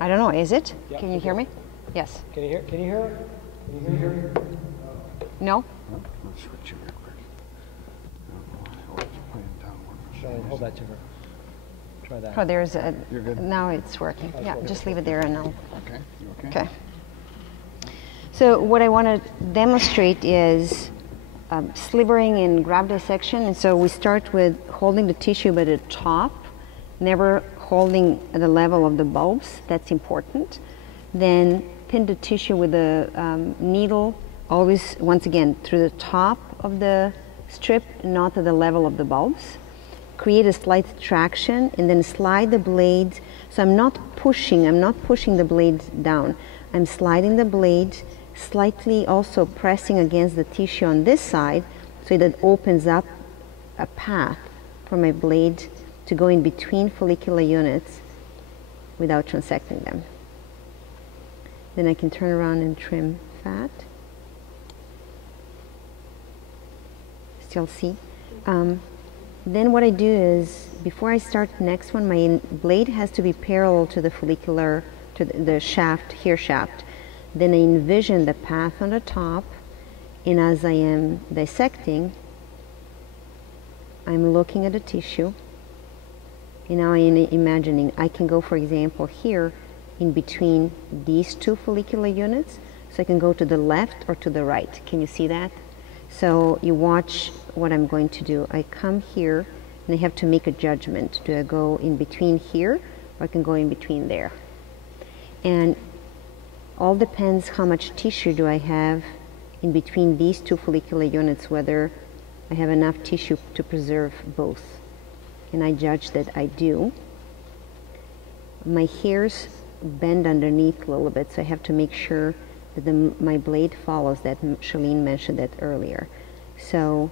I don't know, is it? Yeah, Can you hear me? Yes. Can you hear? Can you hear it? Can you hear? No? Let's switch it real quick. Charlene, hold that to her. Try that. Oh, there's a, You're good. now it's working. Yeah, just leave it there and I'll. Okay, you okay? Okay. So what I want to demonstrate is slivering and graft dissection. And so we start with holding the tissue by the top, never holding at the level of the bulbs. That's important. Then pin the tissue with the needle, always, once again, through the top of the strip, not at the level of the bulbs. Create a slight traction and then slide the blade. So I'm not pushing the blade down. I'm sliding the blade, slightly also pressing against the tissue on this side so that opens up a path for my blade to go in between follicular units without transecting them. Then I can turn around and trim fat. Still see? Then what I do is, before I start the next one, my blade has to be parallel to the follicular, to the shaft, hair shaft. Then I envision the path on the top, and as I am dissecting, I'm looking at the tissue, and now I'm imagining I can go, for example, here in between these two follicular units, so I can go to the left or to the right. Can you see that? So you watch what I'm going to do. I come here and I have to make a judgment. Do I go in between here or I can go in between there? And all depends how much tissue do I have in between these two follicular units, whether I have enough tissue to preserve both. And I judge that I do. My hairs bend underneath a little bit, so I have to make sure that my blade follows that. Charlene mentioned that earlier. So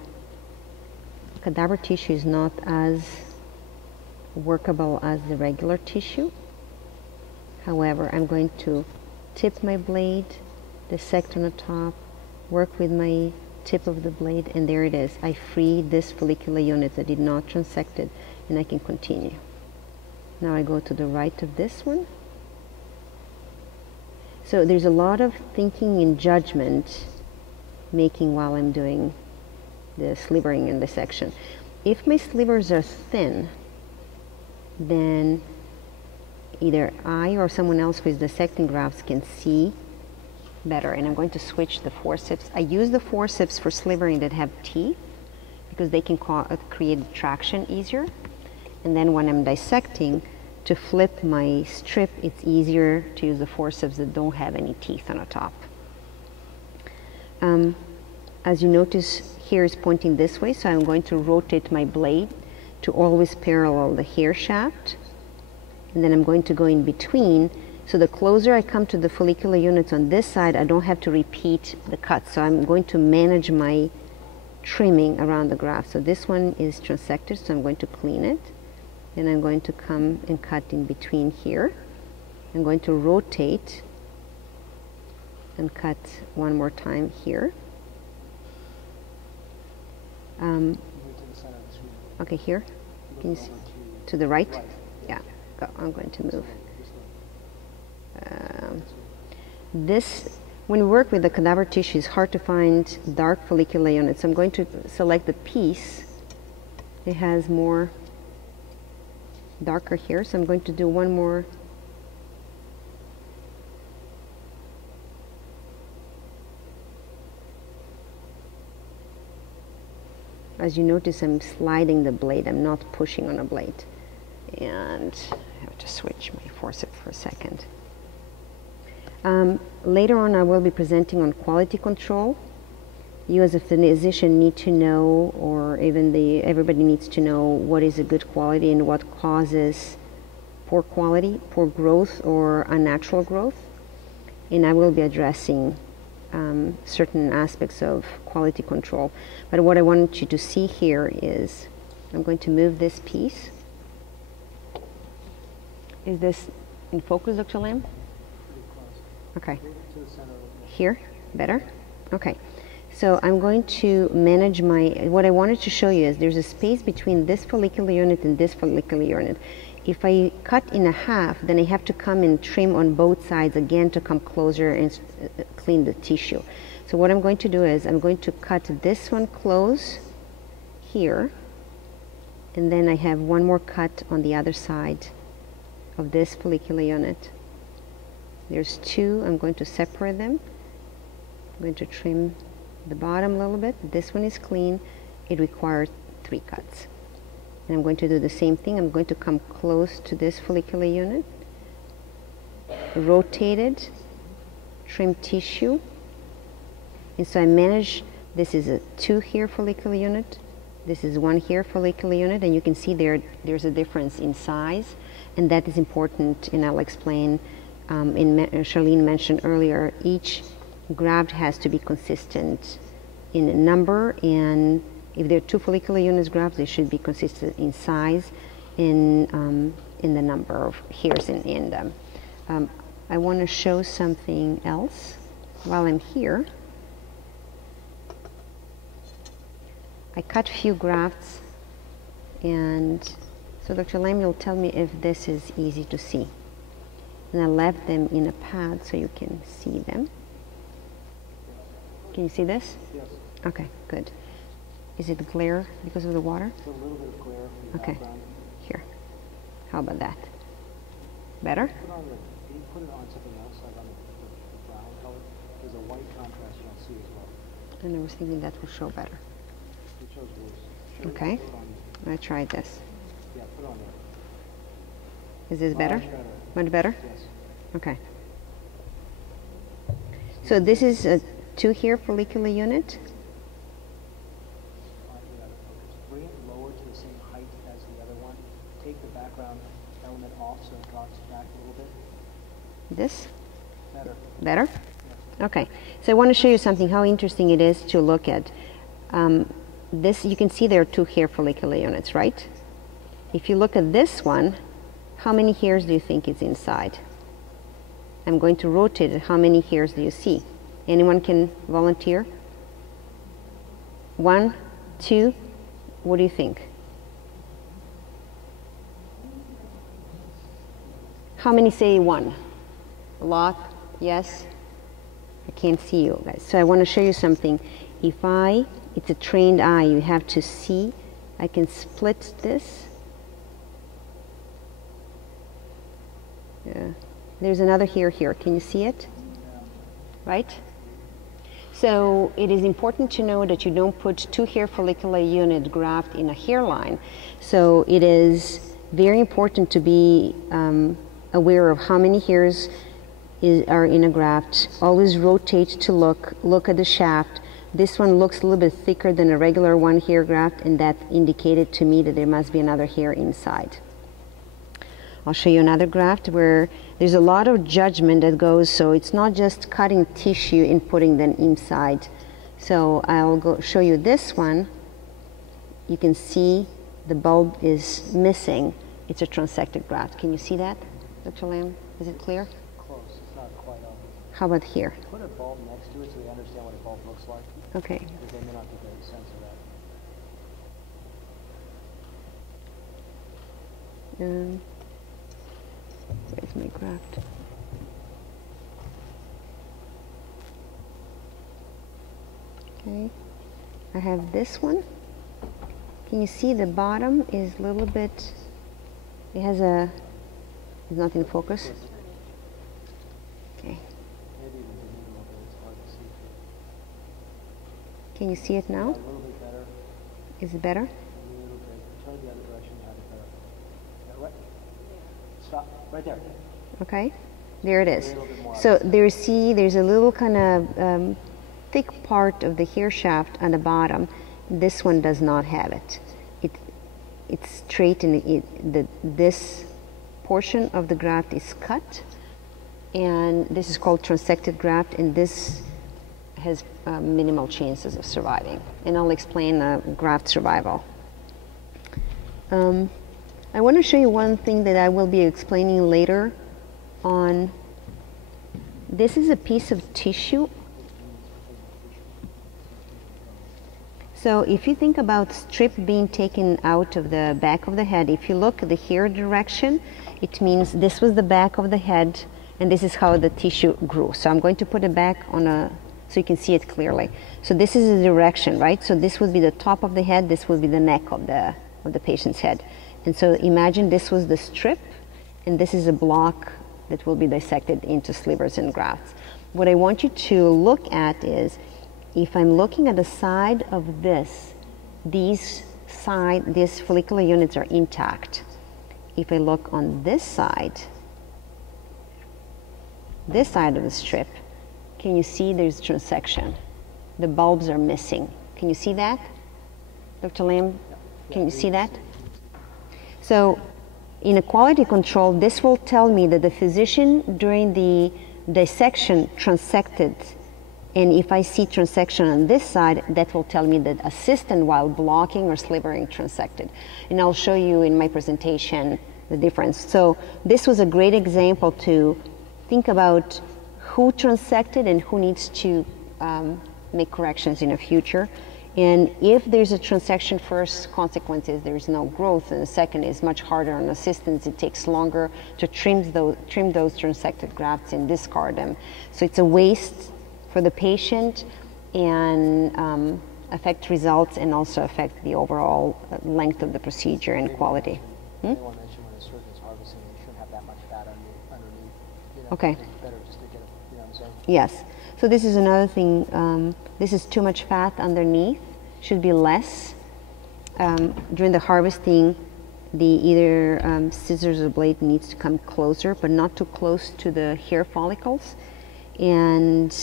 cadaver tissue is not as workable as the regular tissue. However, I'm going to tip my blade, dissect on the top, work with my tip of the blade, and there it is. I free this follicular unit that did not transect it, and I can continue. Now I go to the right of this one. So there's a lot of thinking and judgment making while I'm doing the slivering and dissection. If my slivers are thin, then either I or someone else who is dissecting grafts can see better. And I'm going to switch the forceps. I use the forceps for slivering that have teeth because they can create traction easier. And then when I'm dissecting, to flip my strip, it's easier to use the forceps that don't have any teeth on the top. As you notice, here is pointing this way, so I'm going to rotate my blade to always parallel the hair shaft. And then I'm going to go in between. So the closer I come to the follicular units on this side, I don't have to repeat the cut. So I'm going to manage my trimming around the graft. So this one is transected, so I'm going to clean it. And I'm going to come and cut in between here. I'm going to rotate and cut one more time here. Okay, here. Can you see? To the right? Yeah, I'm going to move. When we work with the cadaver tissue, it's hard to find dark follicular units. I'm going to select the piece. It has more darker here, so I'm going to do one more. As you notice, I'm sliding the blade. I'm not pushing on a blade. And I have to switch my forceps for a second. Later on, I will be presenting on quality control. You as a physician need to know, or even everybody needs to know what is a good quality and what causes poor quality, poor growth, or unnatural growth. And I will be addressing certain aspects of quality control. But what I want you to see here is, I'm going to move this piece. Is this in focus, Dr. Lam? Okay. Here? Better? Okay. So I'm going to manage what I wanted to show you is there's a space between this follicular unit and this follicular unit. if I cut in a half, then I have to come and trim on both sides again to come closer and clean the tissue. So what I'm going to do is I'm going to cut this one close here, and then I have one more cut on the other side of this follicular unit. There's two. I'm going to separate them. I'm going to trim the bottom a little bit. This one is clean. It requires 3 cuts. And I'm going to do the same thing. I'm going to come close to this follicular unit, rotate it, trim tissue. And so I manage, this is a 2 hair follicular unit, this is 1 hair follicular unit, and you can see there's a difference in size, and that is important, and I'll explain. Charlene mentioned earlier, each graft has to be consistent in number, and if there are 2 follicular units grafts, they should be consistent in size, in the number of hairs in them. I want to show something else while I'm here. I cut few grafts, and so Dr. Lam will tell me if this is easy to see. And I left them in a pad so you can see them. Can you see this? Yes. Okay, good. Is it glare because of the water? It's a little bit of glare from the Okay, background. here. How about that? Better? You put it on something else, like on the brown color. There's a white contrast you'll see as well. And I was thinking that will show better. It shows worse. Okay, Put it on, I tried this. yeah, put it on there. Is this better? Much better. Much better? Yes. Okay. So this is a 2 hair follicular unit. Bring it lower to the same height as the other one. Take the background element off so it drops back a little bit. This? Better. Better? Okay. So I want to show you something, how interesting it is to look at. This, you can see there are 2 hair follicular units, right? If you look at this one, how many hairs do you think is inside? I'm going to rotate it. How many hairs do you see? Anyone can volunteer? 1, 2, what do you think? How many say 1? A lot? Yes? I can't see you guys. So I want to show you something. It's a trained eye, you have to see. I can split this. Yeah. There's another hair here. Can you see it? Right? So it is important to know that you don't put 2 hair follicular unit graft in a hairline. So it is very important to be aware of how many hairs are in a graft. Always rotate to look at the shaft. This one looks a little bit thicker than a regular 1 hair graft, and that indicated to me that there must be another hair inside. I'll show you another graft where there's a lot of judgment that goes, so it's not just cutting tissue and putting them inside. So I'll show you this one. You can see the bulb is missing. It's a transected graft. Can you see that, Dr. Lam? Is it clear? Close. It's not quite obvious. How about here? Put a bulb next to it so they understand what a bulb looks like. Okay. Because they may not get a sense of that. Where's my graft? Okay, I have this one. Can you see the bottom is a little bit, it has a, it's not in focus. Okay. Maybe even the middle of it, it's hard to see. Can you see it now? A little bit better. Is it better? A little bit. Try the other direction. You have it better. Yeah, right. Stop. Right there. Okay, there it is. So there's a little kind of thick part of the hair shaft on the bottom. This one does not have it. It's straight, and this portion of the graft is cut, and this is called transected graft, and this has minimal chances of surviving. And I'll explain graft survival. I want to show you one thing that I will be explaining later on. This is a piece of tissue. So if you think about strip being taken out of the back of the head, if you look at the hair direction, it means this was the back of the head and this is how the tissue grew. So I'm going to put it back on so you can see it clearly. So this is the direction, right? So this would be the top of the head, this would be the neck of the patient's head. And so imagine this was the strip and this is a block that will be dissected into slivers and grafts. What I want you to look at is, if I'm looking at the side of this, these follicular units are intact. If I look on this side of the strip, can you see there's transection? The bulbs are missing. Can you see that? Dr. Lam, can you see that? So in a quality control, this will tell me that the physician during the dissection transected. And if I see transection on this side, that will tell me that assistant while blocking or slivering transected. And I'll show you in my presentation the difference. So this was a great example to think about who transected and who needs to make corrections in the future. And if there's a transection, first consequence is there's no growth, and the second is much harder on assistants. It takes longer to trim those transected grafts and discard them. So it's a waste for the patient and affect results and also affect the overall length of the procedure and quality. I want to mention when a surgeon's harvesting, you shouldn't have that much fat underneath. You know, Okay. It's better just to get it, you know what I'm saying? Yes. So this is another thing. This is too much fat underneath. Should be less. During the harvesting, either scissors or blade needs to come closer, but not too close to the hair follicles. And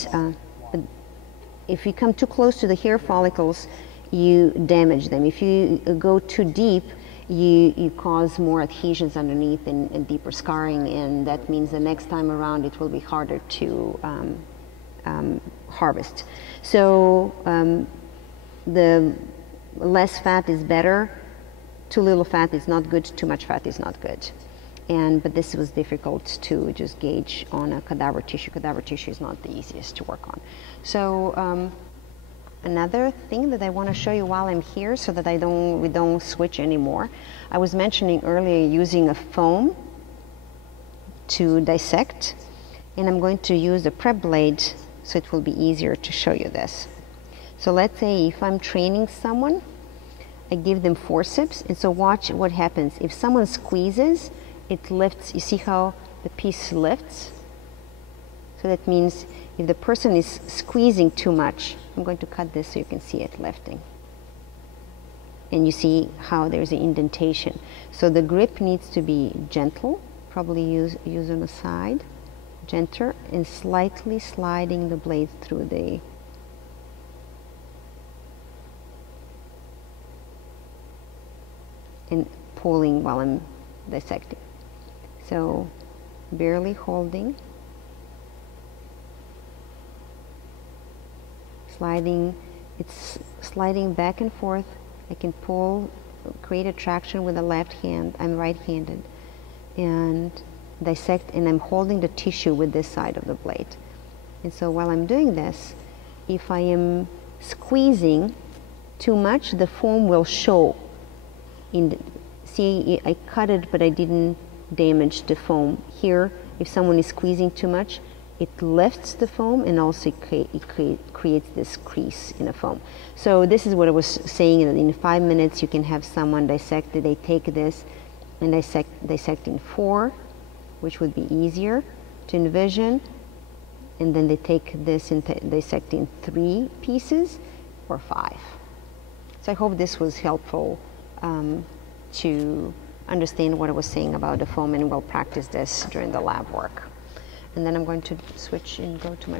if you come too close to the hair follicles, you damage them. If you go too deep, you cause more adhesions underneath and deeper scarring, and that means the next time around it will be harder to harvest. So the less fat is better. Too little fat is not good. Too much fat is not good. But this was difficult to just gauge on a cadaver tissue. Cadaver tissue is not the easiest to work on. So another thing that I want to show you while I'm here, so that we don't switch anymore. I was mentioning earlier using a foam to dissect, and I'm going to use a prep blade so it will be easier to show you this. So let's say if I'm training someone, I give them forceps, and so watch what happens. If someone squeezes, it lifts. You see how the piece lifts? So that means if the person is squeezing too much, I'm going to cut this so you can see it lifting. And you see how there's an indentation. So the grip needs to be gentle, probably use on the side, gentler, and slightly sliding the blade through the and pulling while I'm dissecting. So barely holding, sliding, it's sliding back and forth. I can pull, create a traction with the left hand. I'm right-handed, and dissect, and I'm holding the tissue with this side of the blade. And so while I'm doing this, if I am squeezing too much, the foam will show. See, I cut it, but I didn't damage the foam. Here, if someone is squeezing too much, it lifts the foam, and also it creates this crease in the foam. So this is what I was saying, that in 5 minutes you can have someone dissected. They take this and dissect in 4, which would be easier to envision. And then they take this and dissect in 3 pieces or 5. So I hope this was helpful to understand what I was saying about the foam, and we'll practice this during the lab work. And then I'm going to switch and go to my